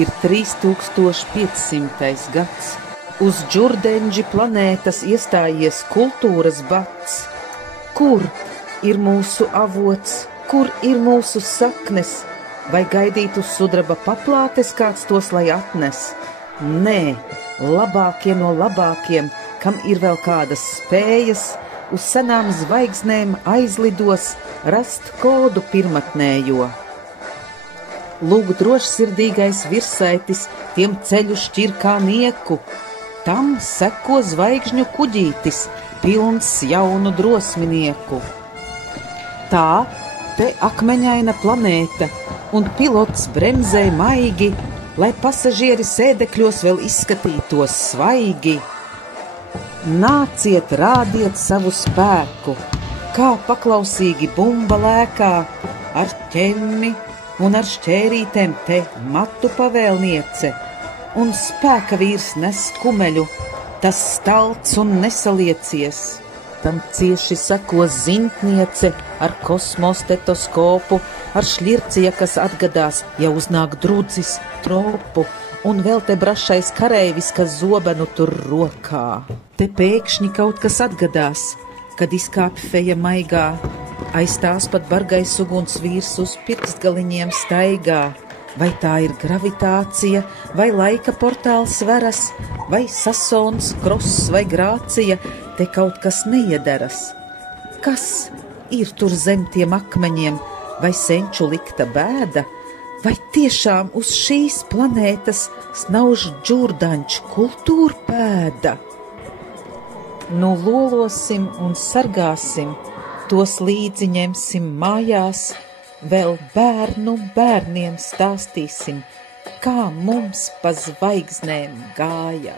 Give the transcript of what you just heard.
Ir 3500. gads. Uz Džurdenģi planētas iestājies kultūras bats. Kur ir mūsu avots, kur ir mūsu saknes? Vai gaidīt uz sudraba paplātes kāds tos lai atnes? Nē, labākie no labākiem, kam ir vēl kādas spējas, uz senām zvaigznēm aizlidos rast kodu pirmatnējo. Lūk, drošsirdīgais virsaitis tiem ceļu šķir kā nieku, tam seko zvaigžņu kuģītis, pilns jaunu drosminieku. Tā te akmeņaina planēta, un pilots bremzē maigi, lai pasažieri sēdekļos vēl izskatītos svaigi. Nāciet, rādiet savu spēku, kā paklausīgi bumba lēkā, ar ķemmi un ar šķērītēm te matu pavēlniece, un spēka vīrs nes kumeļu, tas stalts un nesaliecies. Tam cieši sako zintniece ar kosmostetoskopu, ar šļircija, kas atgadās, ja uznāk drudzis tropu, un vēl te brašais kareivis, kas zobenu tur rokā. Te pēkšņi kaut kas atgadās, kad izkāp feja maigā, aiz tās pat bargais uguns vīrs uz pirkstgaliņiem staigā. Vai tā ir gravitācija, vai laika portāls veras, vai sasons, kross vai grācija, te kaut kas neiedaras. Kas ir tur zem tiem akmeņiem, vai senču likta bēda, vai tiešām uz šīs planētas snauž Džurdanču kultūra pēda? Nu lolosim un sargāsim, tos līdzi ņemsim mājās, vēl bērnu bērniem stāstīsim, kā mums pa zvaigznēm gāja.